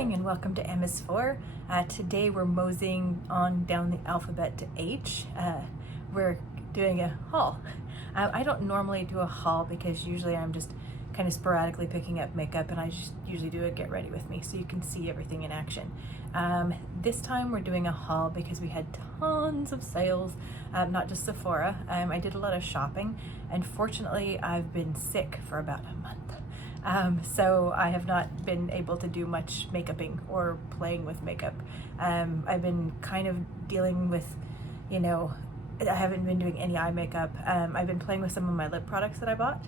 morning and welcome to MS4. Today we're moseying on down the alphabet to H. We're doing a haul. I don't normally do a haul because usually I'm just kind of sporadically picking up makeup, and I just usually do a get ready with me so you can see everything in action. This time we're doing a haul because we had tons of sales, not just Sephora. I did a lot of shopping, and fortunately I've been sick for about a month. So I have not been able to do much makeuping or playing with makeup. I've been kind of dealing with, I haven't been doing any eye makeup. I've been playing with some of my lip products that I bought,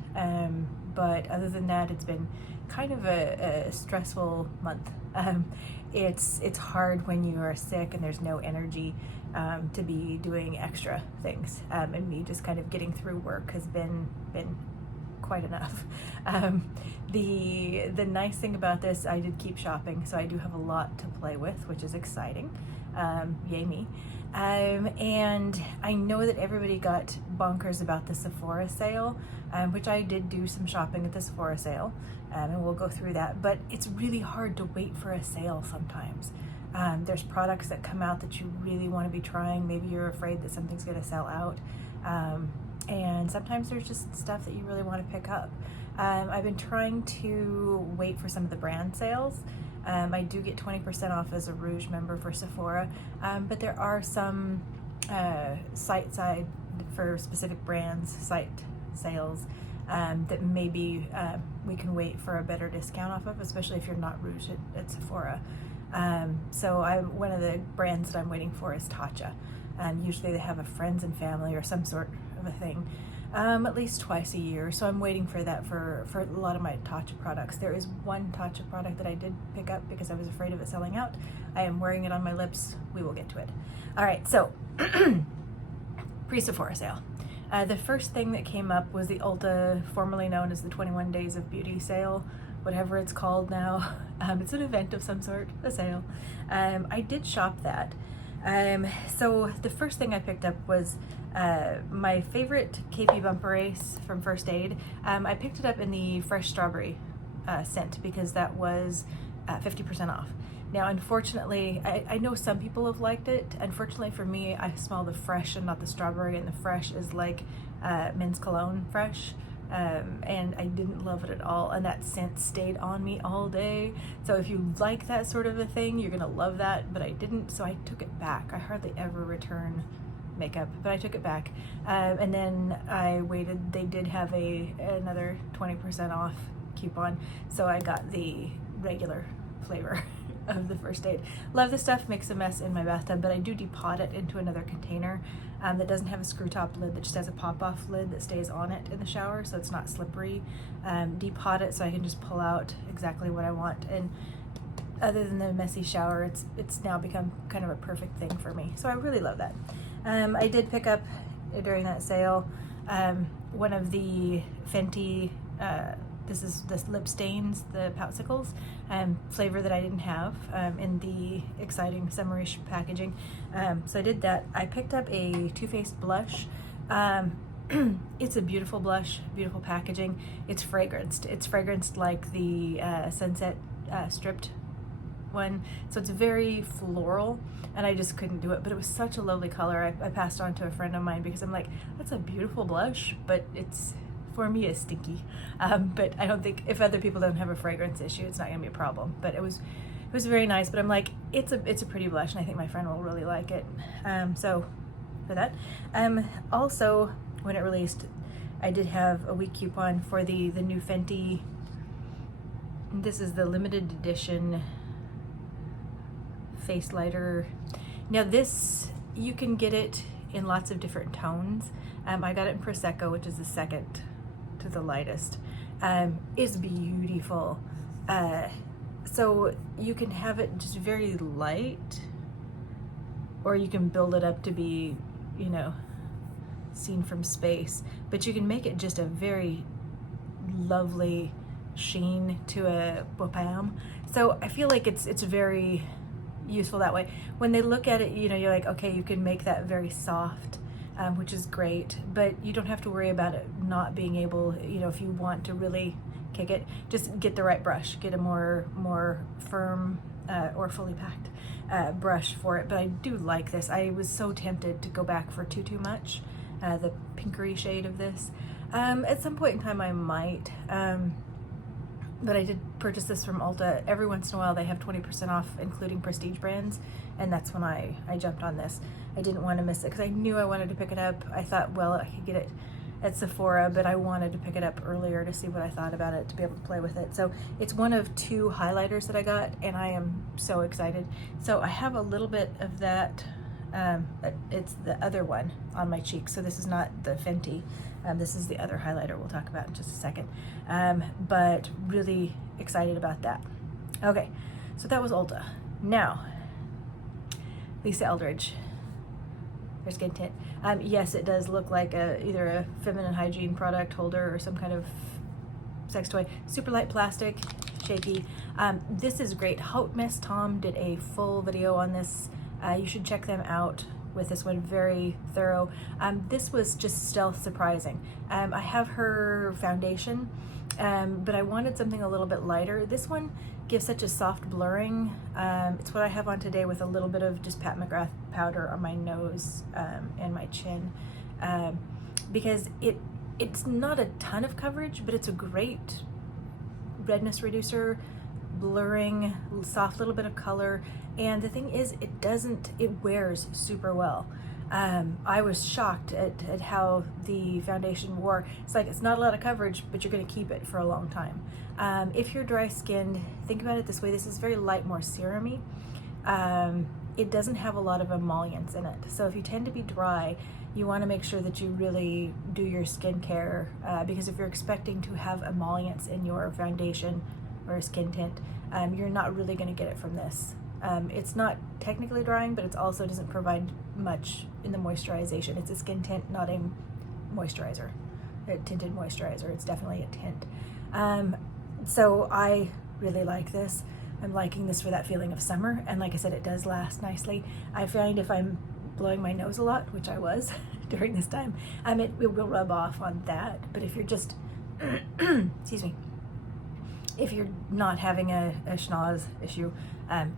but other than that, it's been kind of a stressful month. It's hard when you are sick and there's no energy to be doing extra things, and me just kind of getting through work has been quite enough. The nice thing about this, I did keep shopping, so I do have a lot to play with, which is exciting. Yay me. And I know that everybody got bonkers about the Sephora sale, which I did do some shopping at the Sephora sale, and we'll go through that, but it's really hard to wait for a sale sometimes. There's products that come out that you really want to be trying. Maybe you're afraid that something's going to sell out. And sometimes there's just stuff that you really want to pick up. I've been trying to wait for some of the brand sales. I do get 20% off as a Rouge member for Sephora, but there are some site side for specific brands, site sales that maybe we can wait for a better discount off of, especially if you're not Rouge at Sephora. So one of the brands that I'm waiting for is Tatcha. Usually they have a friends and family or some sort of a thing at least twice a year, so I'm waiting for that for a lot of my Tatcha products. There is one Tatcha product that I did pick up because I was afraid of it selling out. I am wearing it on my lips. We will get to it. All right, so pre-Sephora sale. The first thing that came up was the Ulta, formerly known as the 21 Days of Beauty sale, whatever it's called now. It's an event of some sort, a sale. I did shop that. So the first thing I picked up was my favorite KP Bumper Ace from First Aid. I picked it up in the fresh strawberry scent because that was 50% off. Now, unfortunately, I know some people have liked it. Unfortunately for me, I smell the fresh and not the strawberry, and the fresh is like men's cologne fresh. And I didn't love it at all, and that scent stayed on me all day. So if you like that sort of a thing, you're gonna love that, but I didn't, so I took it back. I hardly ever return makeup, but I took it back. And then I waited. They did have another 20% off coupon, so I got the regular flavor of the First Aid. Love the stuff, makes a mess in my bathtub, but I do depot it into another container that doesn't have a screw top lid, that just has a pop-off lid that stays on it in the shower so it's not slippery. Depot it so I can just pull out exactly what I want, and other than the messy shower, it's now become kind of a perfect thing for me, so I really love that. I did pick up during that sale one of the Fenty this is the lip stains, the popsicles, flavor that I didn't have in the exciting summerish packaging. So I did that. I picked up a Too Faced blush. It's a beautiful blush, beautiful packaging. It's fragranced. It's fragranced like the Sunset Stripped one. So it's very floral, and I just couldn't do it. But it was such a lovely color. I passed on to a friend of mine because I'm like, that's a beautiful blush, but it's, for me, is stinky. But I don't think, if other people don't have a fragrance issue, it's not gonna be a problem. But it was very nice. But I'm like, it's a pretty blush, and I think my friend will really like it. So for that. Also, when it released, I did have a week coupon for the new Fenty. This is the limited edition face lighter. Now this, you can get it in lots of different tones. I got it in Prosecco, which is the second to the lightest. It's beautiful. So you can have it just very light, or you can build it up to be, seen from space, but you can make it just a very lovely sheen to a bopam. So I feel like it's very useful that way. When they look at it, you're like, okay, you can make that very soft, which is great, but you don't have to worry about it not being able, if you want to really kick it, just get the right brush, get a more firm or fully packed brush for it, but I do like this. I was so tempted to go back for Too Much, the pinkery shade of this. At some point in time I might, but I did purchase this from Ulta. Every once in a while they have 20% off, including prestige brands, and that's when I jumped on this. I didn't want to miss it because I knew I wanted to pick it up. I thought, well, I could get it at Sephora, but I wanted to pick it up earlier to see what I thought about it, to be able to play with it. So it's one of 2 highlighters that I got, and I am so excited. So I have a little bit of that, it's the other one on my cheek. So this is not the Fenty. This is the other highlighter we'll talk about in just a second. But really excited about that. Okay, so that was Ulta. Now, Lisa Eldridge, their skin tint. Yes, it does look like either a feminine hygiene product holder or some kind of sex toy. Super light plastic, shaky. This is great. Hot Mess Tom did a full video on this. You should check them out with this one, very thorough. This was just stealth surprising. I have her foundation, but I wanted something a little bit lighter. This one gives such a soft blurring. It's what I have on today with a little bit of just Pat McGrath powder on my nose and my chin, because it's not a ton of coverage, but it's a great redness reducer, blurring, soft little bit of color. And the thing is, it wears super well. I was shocked at how the foundation wore. It's like, it's not a lot of coverage, but you're gonna keep it for a long time. If you're dry skinned, think about it this way. This is very light, more serum-y. It doesn't have a lot of emollients in it. So if you tend to be dry, you wanna make sure that you really do your skincare, because if you're expecting to have emollients in your foundation or skin tint, you're not really gonna get it from this. It's not technically drying, but it also doesn't provide much in the moisturization. It's a skin tint, not a moisturizer, a tinted moisturizer. It's definitely a tint. So I really like this. I'm liking this for that feeling of summer, and like I said, it does last nicely. I find if I'm blowing my nose a lot, which I was during this time, it will rub off on that. But if you're just, excuse me, if you're not having a schnoz issue,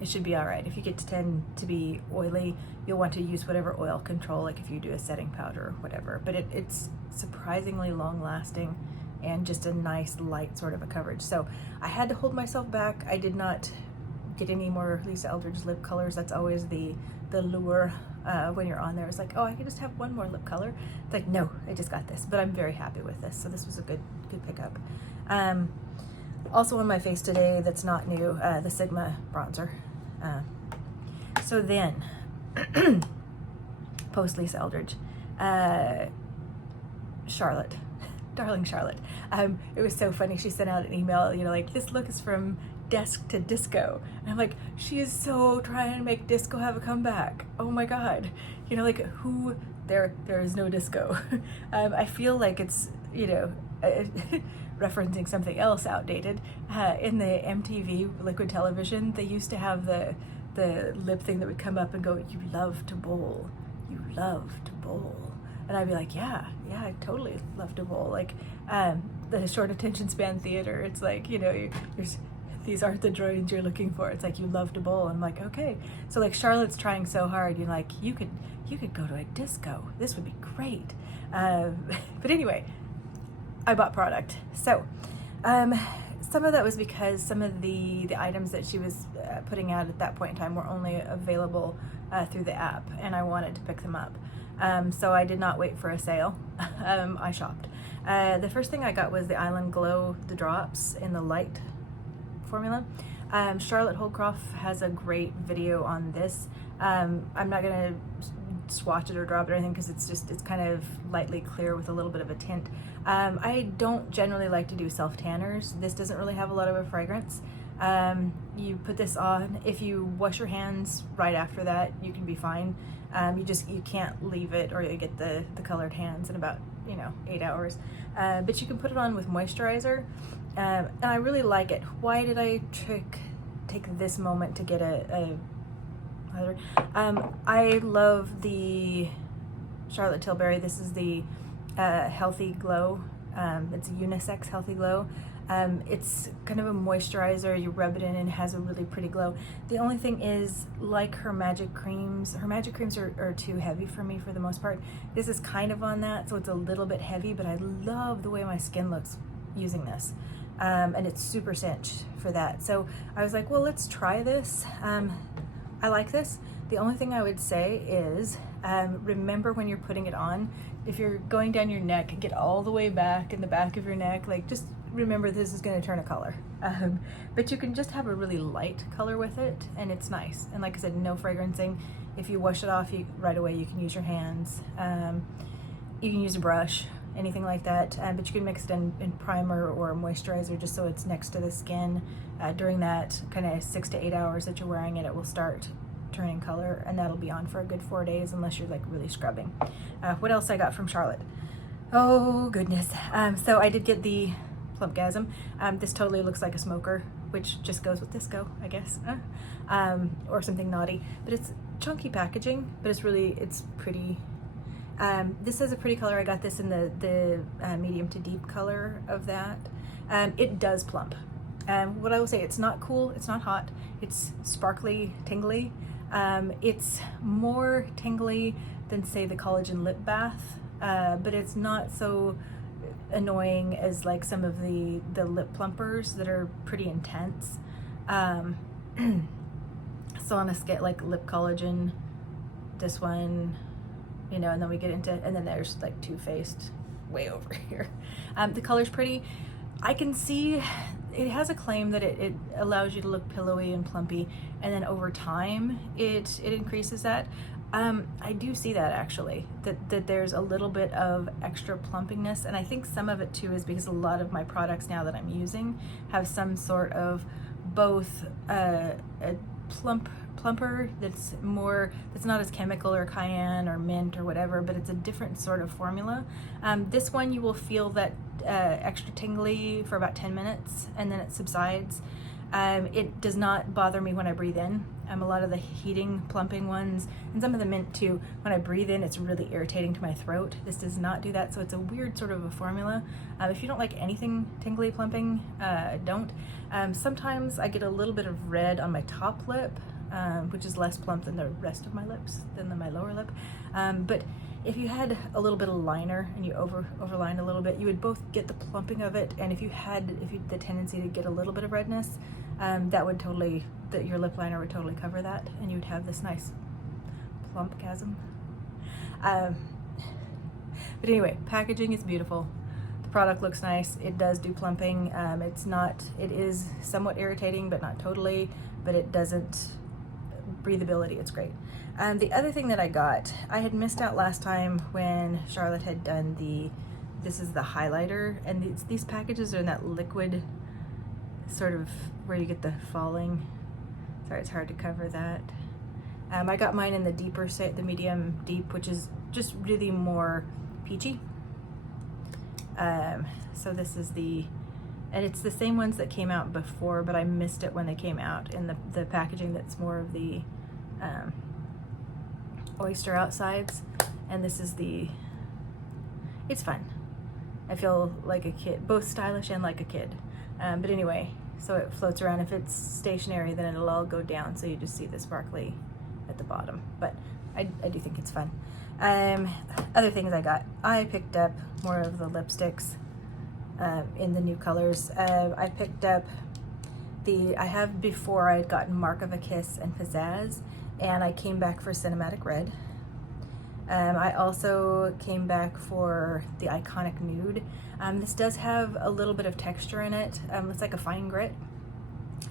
it should be all right. If you get to tend to be oily, you'll want to use whatever oil control, like if you do a setting powder or whatever. But it's surprisingly long lasting and just a nice light sort of a coverage. So I had to hold myself back. I did not get any more Lisa Eldridge lip colors. That's always the lure when you're on there. It's like, oh, I can just have one more lip color. It's like, no, I just got this. But I'm very happy with this. So this was a good pickup. Also on my face today that's not new, the Sigma bronzer. So then, post Lisa Eldridge, Charlotte, darling Charlotte. It was so funny. She sent out an email, like, this look is from desk to disco. And I'm like, she is so trying to make disco have a comeback. Oh my God. Like, who, there is no disco. I feel like it's, referencing something else outdated. In the MTV Liquid Television, they used to have the lip thing that would come up and go, you love to bowl, you love to bowl. And I'd be like, yeah, I totally love to bowl. Like, the short attention span theater, it's like, these aren't the droids you're looking for. It's like, you love to bowl. I'm like, okay. So like, Charlotte's trying so hard, you're like, you could go to a disco. This would be great. But anyway, I bought product. So some of that was because some of the items that she was putting out at that point in time were only available through the app, and I wanted to pick them up. So I did not wait for a sale. I shopped. The first thing I got was the Island Glow, the drops in the light formula. Charlotte Holcroft has a great video on this. I'm not gonna swatch it or drop it or anything because it's kind of lightly clear with a little bit of a tint. I don't generally like to do self tanners. This doesn't really have a lot of a fragrance. You put this on, if you wash your hands right after that, you can be fine. You can't leave it or you get the colored hands in about 8 hours. But you can put it on with moisturizer, and I really like it. Why did I take this moment to get a I love the Charlotte Tilbury. This is the Healthy Glow. It's a unisex Healthy Glow. It's kind of a moisturizer. You rub it in and it has a really pretty glow. The only thing is, like her magic creams are too heavy for me for the most part. This is kind of on that, so it's a little bit heavy, but I love the way my skin looks using this. And it's super cinched for that. So I was like, well, let's try this. I like this. The only thing I would say is, remember when you're putting it on, if you're going down your neck, get all the way back in the back of your neck, like just remember this is going to turn a color. But you can just have a really light color with it, and it's nice. And like I said, no fragrancing. If you wash it off right away, you can use your hands. You can use a brush, anything like that. But you can mix it in primer or moisturizer just so it's next to the skin. During that kind of 6 to 8 hours that you're wearing it, it will start turning color, and that'll be on for a good 4 days unless you're like really scrubbing. What else I got from Charlotte? Oh goodness. So I did get the Plumpgasm. This totally looks like a smoker, which just goes with disco, I guess, or something naughty. But it's chunky packaging, but it's pretty. This has a pretty color. I got this in the medium to deep color of that. It does plump. What I will say, it's not cool, it's not hot, it's sparkly, tingly. It's more tingly than, say, the Collagen Lip Bath, but it's not so annoying as like some of the lip plumpers that are pretty intense. So on a scale like Lip Collagen, this one, you know, and then we get into, and then there's like Too Faced way over here. The color's pretty. I can see it has a claim that it allows you to look pillowy and plumpy, and then over time it increases that. I do see that actually, that there's a little bit of extra plumpiness, and I think some of it too is because a lot of my products now that I'm using have some sort of both a plumper that's not as chemical or cayenne or mint or whatever, but it's a different sort of formula. This one you will feel that extra tingly for about 10 minutes and then it subsides. It does not bother me when I breathe in. A lot of the heating plumping ones, and some of the mint too, when I breathe in it's really irritating to my throat. This does not do that, so it's a weird sort of a formula. If you don't like anything tingly plumping, don't. Sometimes I get a little bit of red on my top lip, which is less plump than the rest of my lips, than my lower lip. But if you had a little bit of liner and you overline a little bit, you would both get the plumping of it, and if you had the tendency to get a little bit of redness, that would totally, your lip liner would totally cover that, and you would have this nice Plumpgasm. But anyway, packaging is beautiful. The product looks nice. It does do plumping. It is somewhat irritating, but not totally, but it doesn't, breathability, it's great. The other thing that I got, I had missed out last time when Charlotte had done this is the highlighter, and these packages are in that liquid sort of where you get the falling. Sorry, it's hard to cover that. I got mine in the deeper set, the medium deep, which is just really more peachy. So this is and it's the same ones that came out before, but I missed it when they came out in the packaging that's more of the oyster outsides, and this is it's fun. I feel like a kid, both stylish and like a kid. But anyway, so it floats around. If it's stationary, then it'll all go down, so you just see the sparkly at the bottom. But I do think it's fun. Other things I picked up more of the lipsticks in the new colors. I picked up I had gotten Mark of a Kiss and Pizzazz, and I came back for Cinematic Red. I also came back for the Iconic Nude. This does have a little bit of texture in it. It's like a fine grit.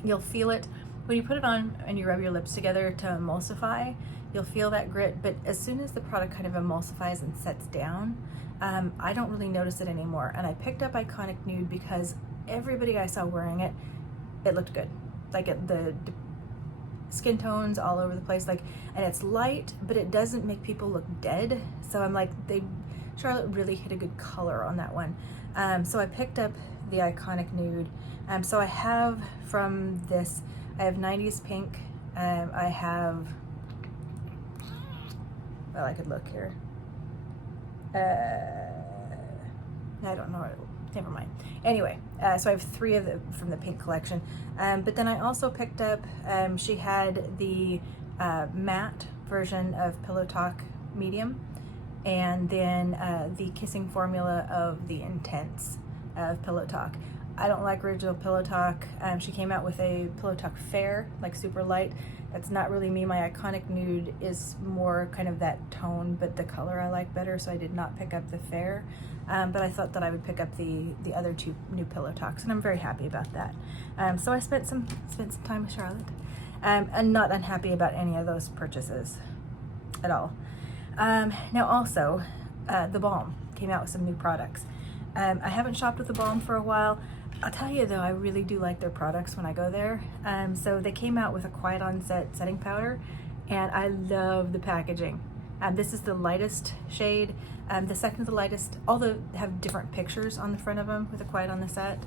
You'll feel it when you put it on and you rub your lips together to emulsify. You'll feel that grit, but as soon as the product kind of emulsifies and sets down, I don't really notice it anymore. And I picked up Iconic Nude because everybody I saw wearing it, it looked good. Like the skin tones all over the place, and it's light, but it doesn't make people look dead. So I'm like, Charlotte really hit a good color on that one. So I picked up the Iconic Nude. So I have from this, I have 90s Pink. I have, well, I could look here. I don't know. never mind. Anyway, so I have 3 of them from the pink collection. But then I also picked up, she had the matte version of Pillow Talk Medium, and then the kissing formula of the Intense of Pillow Talk. I don't like original Pillow Talk. She came out with a Pillow Talk Fair, like super light. That's not really me. My Iconic Nude is more kind of that tone, but the color I like better, so I did not pick up the Fair. But I thought that I would pick up the other 2 new Pillow Talks, and I'm very happy about that. So I spent some time with Charlotte, and not unhappy about any of those purchases at all. Now also, the Balm came out with some new products. I haven't shopped with the Balm for a while. I'll tell you though, I really do like their products when I go there. So they came out with a Quiet Onset setting powder, and I love the packaging. This is the lightest shade, the second to the lightest. All have different pictures on the front of them with a Quiet Onset,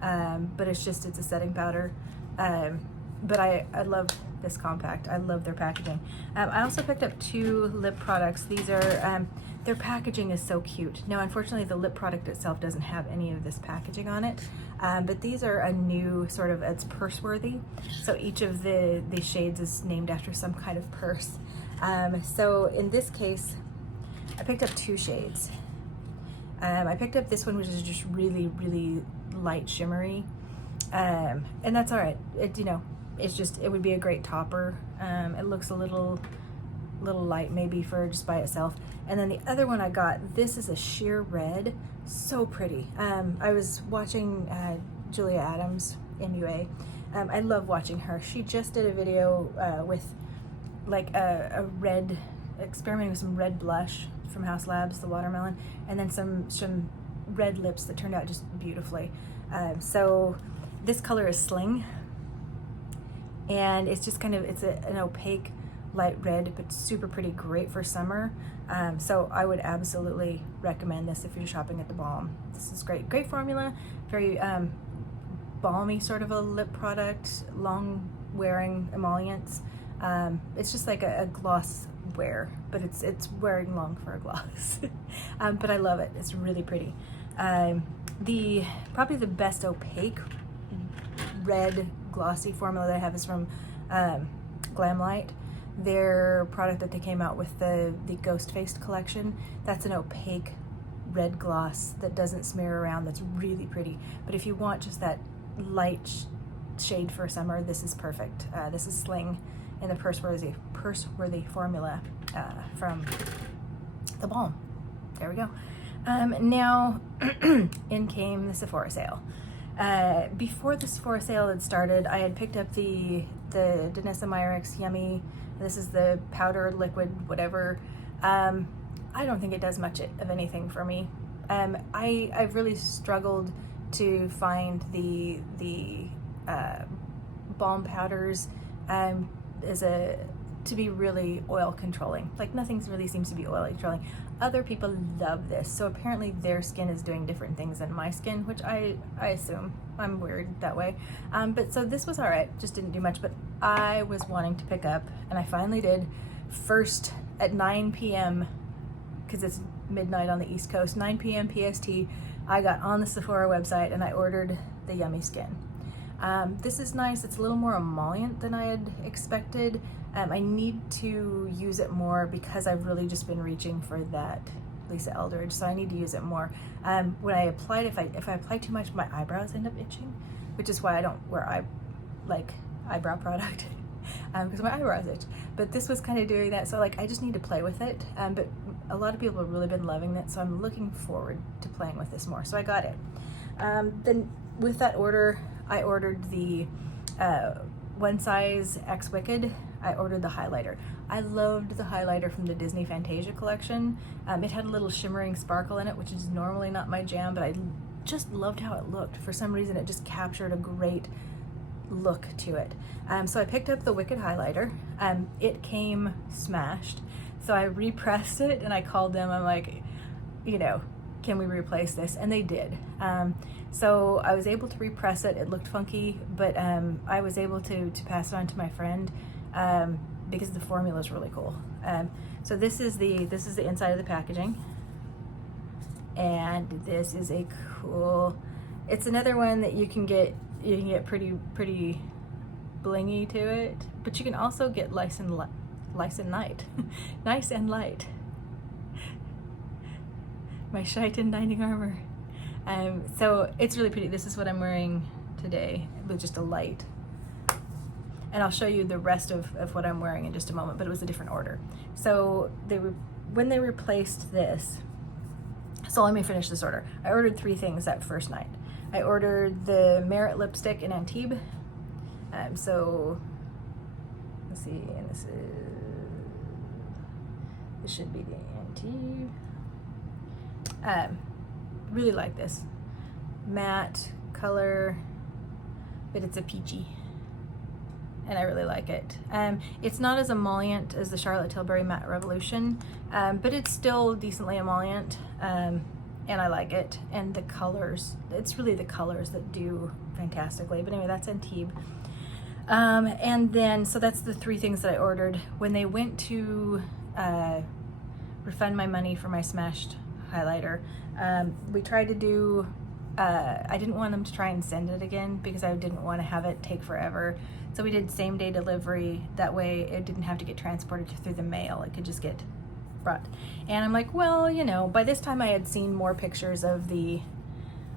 but it's a setting powder. But I love this compact. I love their packaging. I also picked up 2 lip products. These are, their packaging is so cute. Now, unfortunately, the lip product itself doesn't have any of this packaging on it, but these are a new sort of, it's purse worthy. So each of the shades is named after some kind of purse. So in this case, I picked up 2 shades. I picked up this one, which is just really, really light shimmery. And that's all right. It would be a great topper. It looks a little light maybe for just by itself. And then the other one I got, this is a sheer red, so pretty. I was watching Julia Adams, MUA. I love watching her. She just did a video with like a red, experimenting with some red blush from House Labs, the watermelon, and then some red lips that turned out just beautifully. So this color is Sling, and it's just kind of, it's an opaque light red, but super pretty, great for summer. So I would absolutely recommend this if you're shopping at the Balm. This is great formula, very balmy sort of a lip product, long wearing emollients. It's just like a gloss wear, but it's wearing long for a gloss. But I love it. It's really pretty. Probably the best opaque red glossy formula that I have is from Glamlight. Their product that they came out with, the Ghost Faced collection, that's an opaque red gloss that doesn't smear around, that's really pretty. But if you want just that light shade for summer, this is perfect. This is Sling in the purse-worthy formula from the Balm. There we go. Now, in came the Sephora sale. Before the Sephora sale had started, I had picked up the Danessa Myricks Yummy. This is the powder, liquid, whatever. I don't think it does much of anything for me. I've really struggled to find the balm powders to be really oil controlling. Like, nothing really seems to be oil controlling. Other people love this, so apparently their skin is doing different things than my skin, which I assume. I'm weird that way. But so this was all right, just didn't do much, but I was wanting to pick up, and I finally did, first at 9 p.m., because it's midnight on the East Coast, 9 p.m. PST, I got on the Sephora website and I ordered the Yummy Skin. This is nice. It's a little more emollient than I had expected. I need to use it more because I've really just been reaching for that Lisa Eldridge, so I need to use it more. When I applied, if I apply too much, my eyebrows end up itching, which is why I don't wear eyebrow product because my eyebrows itch. But this was kind of doing that, so like I just need to play with it. But a lot of people have really been loving it, so I'm looking forward to playing with this more. So I got it. Then with that order, I ordered the One Size X Wicked. I ordered the highlighter. I loved the highlighter from the Disney Fantasia collection. It had a little shimmering sparkle in it, which is normally not my jam, but I just loved how it looked. For some reason, it just captured a great look to it. So I picked up the Wicked highlighter. It came smashed. So I repressed it and I called them. I'm like, can we replace this? And they did. So I was able to repress it. It looked funky, but I was able to pass it on to my friend because the formula is really cool. So this is the inside of the packaging. And this is a cool, it's another one that you can get pretty blingy to it, but you can also get nice and light. Nice and light. My Shitan Knighting armor. So it's really pretty. This is what I'm wearing today with just a light. And I'll show you the rest of what I'm wearing in just a moment, but it was a different order. So when they replaced this, so let me finish this order. I ordered 3 things that first night. I ordered the Merit lipstick in Antibes. So let's see, and this should be the Antibes. Really like this matte color, but it's a peachy, and I really like it. It's not as emollient as the Charlotte Tilbury Matte Revolution, but it's still decently emollient, and I like it. And the colors, it's really the colors that do fantastically. But anyway, that's Antibes. And then, so that's the 3 things that I ordered. When they went to refund my money for my smashed highlighter, we tried to do, I didn't want them to try and send it again because I didn't want to have it take forever. So we did same day delivery. That way it didn't have to get transported through the mail. It could just get brought. And I'm like, well, you know, by this time I had seen more pictures of the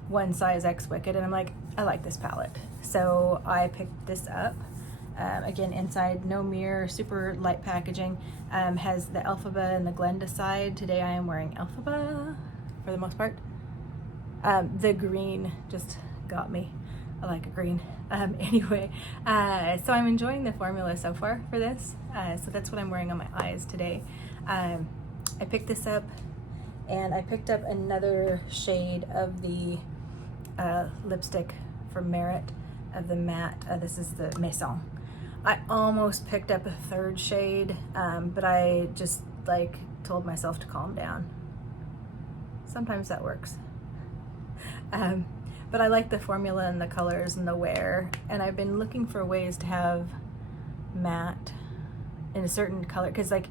One Size X Wicked, and I'm like, I like this palette. So I picked this up. Again, inside, no mirror, super light packaging. Has the Elphaba and the Glenda side. Today I am wearing Elphaba for the most part. The green just got me. I like a green. Anyway, so I'm enjoying the formula so far for this. So that's what I'm wearing on my eyes today. I picked this up, and I picked up another shade of the lipstick from Merit of the matte. This is the Maison. I almost picked up a 3rd shade, but I just like told myself to calm down. Sometimes that works. But I like the formula and the colors and the wear, and I've been looking for ways to have matte in a certain color, because like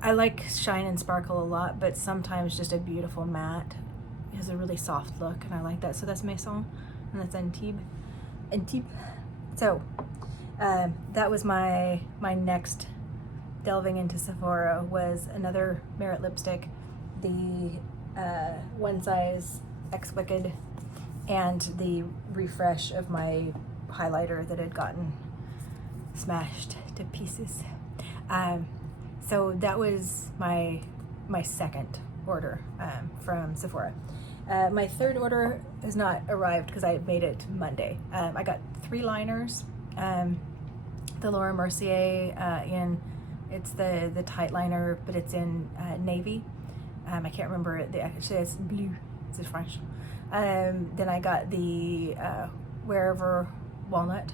I like shine and sparkle a lot, but sometimes just a beautiful matte has a really soft look, and I like that. So that's Maison, and that's Antibes. So that was my next delving into Sephora, was another Merit lipstick, the One Size X Wicked, and the refresh of my highlighter that had gotten smashed to pieces. So that was my second order from Sephora. My 3rd order has not arrived because I made it Monday. I got 3 liners. The Laura Mercier it's the tight liner, but it's in navy. I can't remember it. Actually, it's blue. It's French. Then I got the Wherever Walnut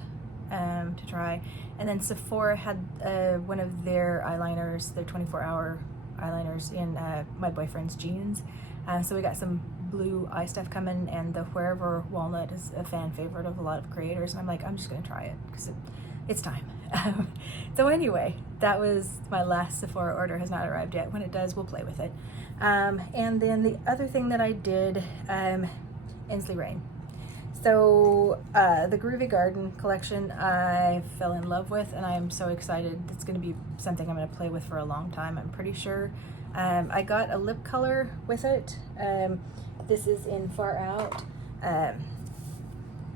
to try. And then Sephora had one of their eyeliners, their 24-hour eyeliners in my boyfriend's jeans. So we got some blue eye stuff coming, and the Wherever Walnut is a fan favorite of a lot of creators. And I'm like, I'm just going to try it because it's time. So anyway, that was my last Sephora order. Has not arrived yet. When it does, we'll play with it. And then the other thing that I did, Inslee Rain. So the Groovy Garden collection I fell in love with, and I'm so excited. It's going to be something I'm going to play with for a long time, I'm pretty sure. I got a lip color with it. This is in Far Out.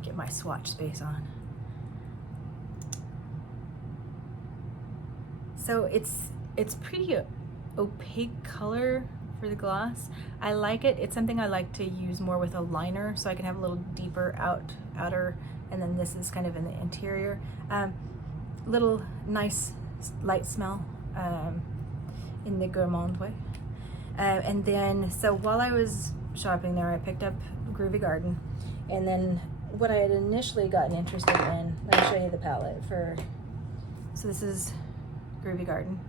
Get my swatch space on. So it's pretty opaque color for the gloss. I like it. It's something I like to use more with a liner, so I can have a little deeper outer, and then this is kind of in the interior. Little nice light smell in the gourmand way. And then, so while I was shopping there, I picked up Groovy Garden, and then what I had initially gotten interested in, let me show you the palette for, so this is Groovy Garden.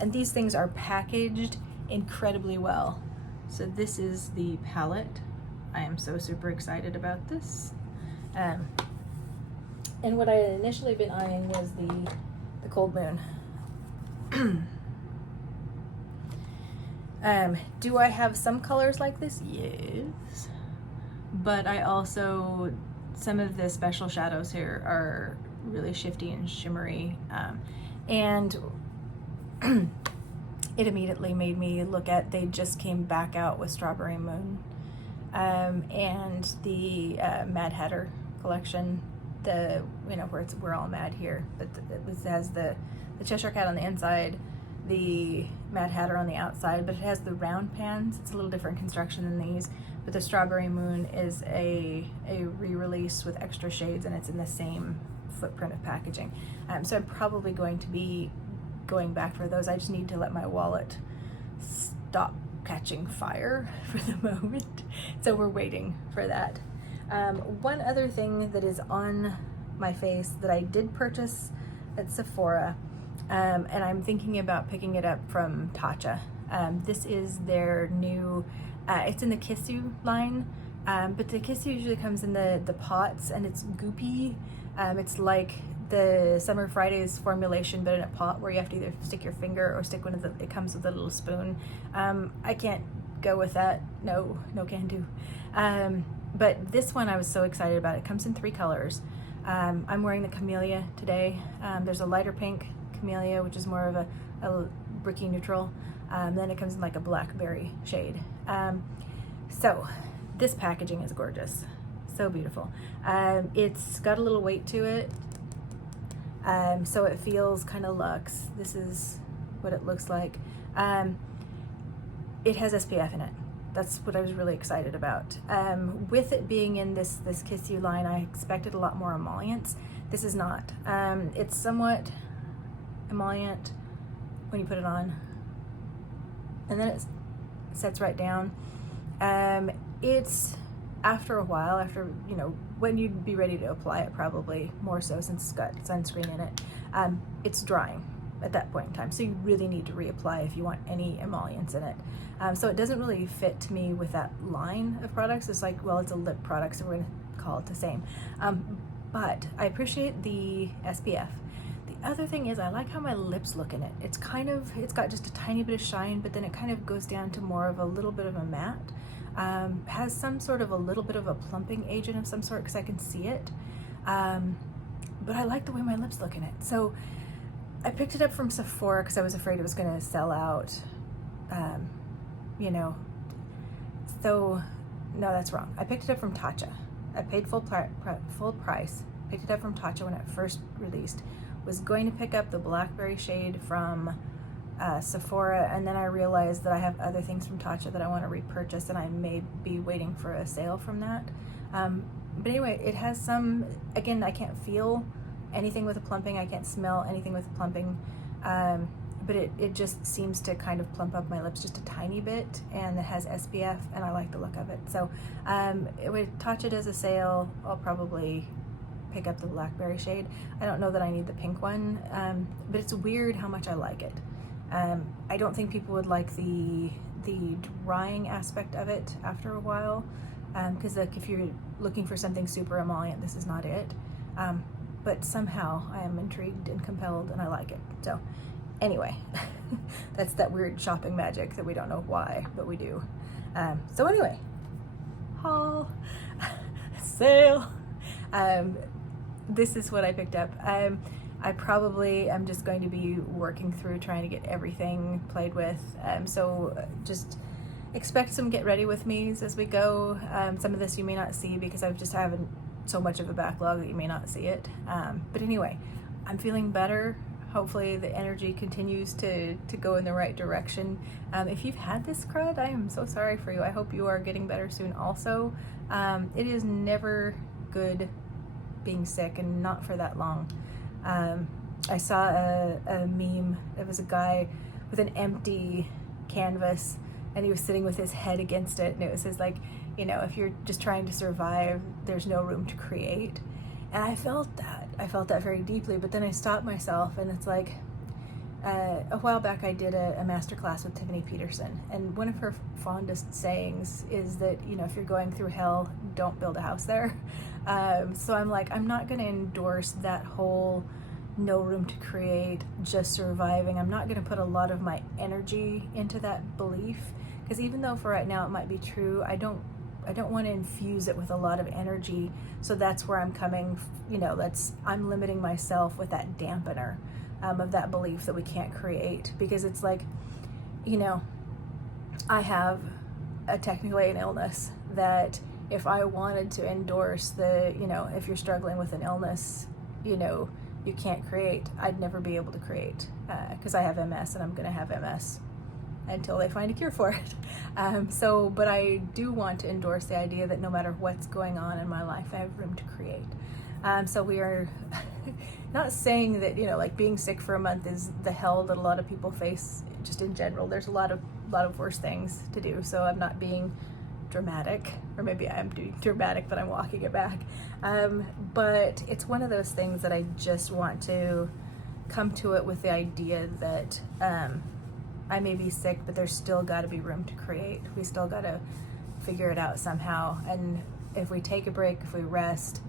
And these things are packaged incredibly well. So this is the palette. I am so super excited about this. And what I had initially been eyeing was the Cold Moon. Do I have some colors like this? Yes. But I also, some of the special shadows here are really shifty and shimmery. And it immediately made me look at, they just came back out with Strawberry Moon, and the Mad Hatter collection, the, you know, where we're all mad here, but it has the Cheshire Cat on the inside, the Mad Hatter on the outside, but it has the round pans. It's a little different construction than these, but the Strawberry Moon is a re-release with extra shades, and it's in the same footprint of packaging. So I'm probably going to be going back for those. I just need to let my wallet stop catching fire for the moment. So we're waiting for that. One other thing that is on my face that I did purchase at Sephora, and I'm thinking about picking it up from Tatcha. This is their new, it's in the Kiss You line, but the Kiss You usually comes in the pots, and it's goopy. It's like the Summer Fridays formulation, but in a pot where you have to either stick your finger or stick one of the, it comes with a little spoon. I can't go with that. No can do. But this one I was so excited about. It comes in 3 colors. I'm wearing the Camellia today. There's a lighter pink Camellia, which is more of a bricky neutral. Then it comes in like a blackberry shade. So this packaging is gorgeous. So beautiful. It's got a little weight to it. So it feels kind of luxe. This is what it looks like. It has SPF in it. That's what I was really excited about. With it being in this Kiss You line, I expected a lot more emollients. This is not. It's somewhat emollient when you put it on, and then it sets right down. It's after a while, after, you know, when you'd be ready to apply it, probably more so since it's got sunscreen in it, it's drying at that point in time. So you really need to reapply if you want any emollients in it. So it doesn't really fit to me with that line of products. It's like, well, it's a lip product, so we're gonna call it the same. But I appreciate the SPF. The other thing is I like how my lips look in it. It's kind of, it's got just a tiny bit of shine, but then it kind of goes down to more of a little bit of a matte. Has some sort of a little bit of a plumping agent of some sort because I can see it. But I like the way my lips look in it. So I picked it up from Sephora because I was afraid it was going to sell out, you know. So no, that's wrong. I picked it up from Tatcha. I paid full price. Picked it up from Tatcha when it first released. Was going to pick up the blackberry shade from Sephora, and then I realized that I have other things from Tatcha that I want to repurchase, and I may be waiting for a sale from that. But anyway, it has some, again, I can't feel anything with a plumping, I can't smell anything with plumping, but it just seems to kind of plump up my lips just a tiny bit, and it has SPF, and I like the look of it. So with Tatcha does a sale, I'll probably pick up the blackberry shade. I don't know that I need the pink one, but it's weird how much I like it. I don't think people would like the drying aspect of it after a while, because like if you're looking for something super emollient, this is not it. But somehow I am intrigued and compelled, and I like it. So anyway, that's that weird shopping magic that we don't know why, but we do. So anyway, haul, sale. This is what I picked up. I probably am just going to be working through trying to get everything played with. So just expect some get ready with me's as we go. Some of this you may not see because I've just having so much of a backlog that you may not see it. But anyway, I'm feeling better. Hopefully the energy continues to go in the right direction. If you've had this crud, I am so sorry for you. I hope you are getting better soon also. It is never good being sick, and not for that long. I saw a meme. It was a guy with an empty canvas, and he was sitting with his head against it, and it was like, you know, if you're just trying to survive, there's no room to create. And I felt that very deeply, but then I stopped myself, and it's like, a while back I did a master class with Tiffany Peterson, and one of her fondest sayings is that, you know, if you're going through hell, don't build a house there. So I'm like, I'm not going to endorse that whole, no room to create, just surviving. I'm not going to put a lot of my energy into that belief, because even though for right now it might be true, I don't want to infuse it with a lot of energy. So that's where I'm coming, I'm limiting myself with that dampener of that belief that we can't create, because it's like, I have technically an illness that if I wanted to endorse if you're struggling with an illness, you can't create, I'd never be able to create, because I have MS and I'm going to have MS until they find a cure for it. But I do want to endorse the idea that no matter what's going on in my life, I have room to create. So we are not saying that, like being sick for a month is the hell that a lot of people face just in general. There's a lot of worse things to do. So I'm not being dramatic, or maybe I am doing dramatic, but I'm walking it back. But it's one of those things that I just want to come to it with the idea that I may be sick, but there's still got to be room to create. We still got to figure it out somehow. And if we take a break, if we rest,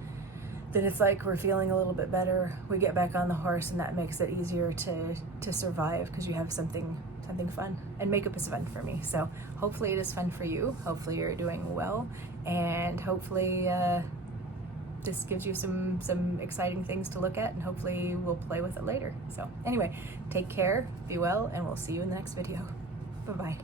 then it's like we're feeling a little bit better. We get back on the horse, and that makes it easier to survive, because you have something fun. And makeup is fun for me. So hopefully it is fun for you. Hopefully you're doing well, and hopefully this gives you some exciting things to look at, and hopefully we'll play with it later. So anyway, take care, be well, and we'll see you in the next video. Bye-bye.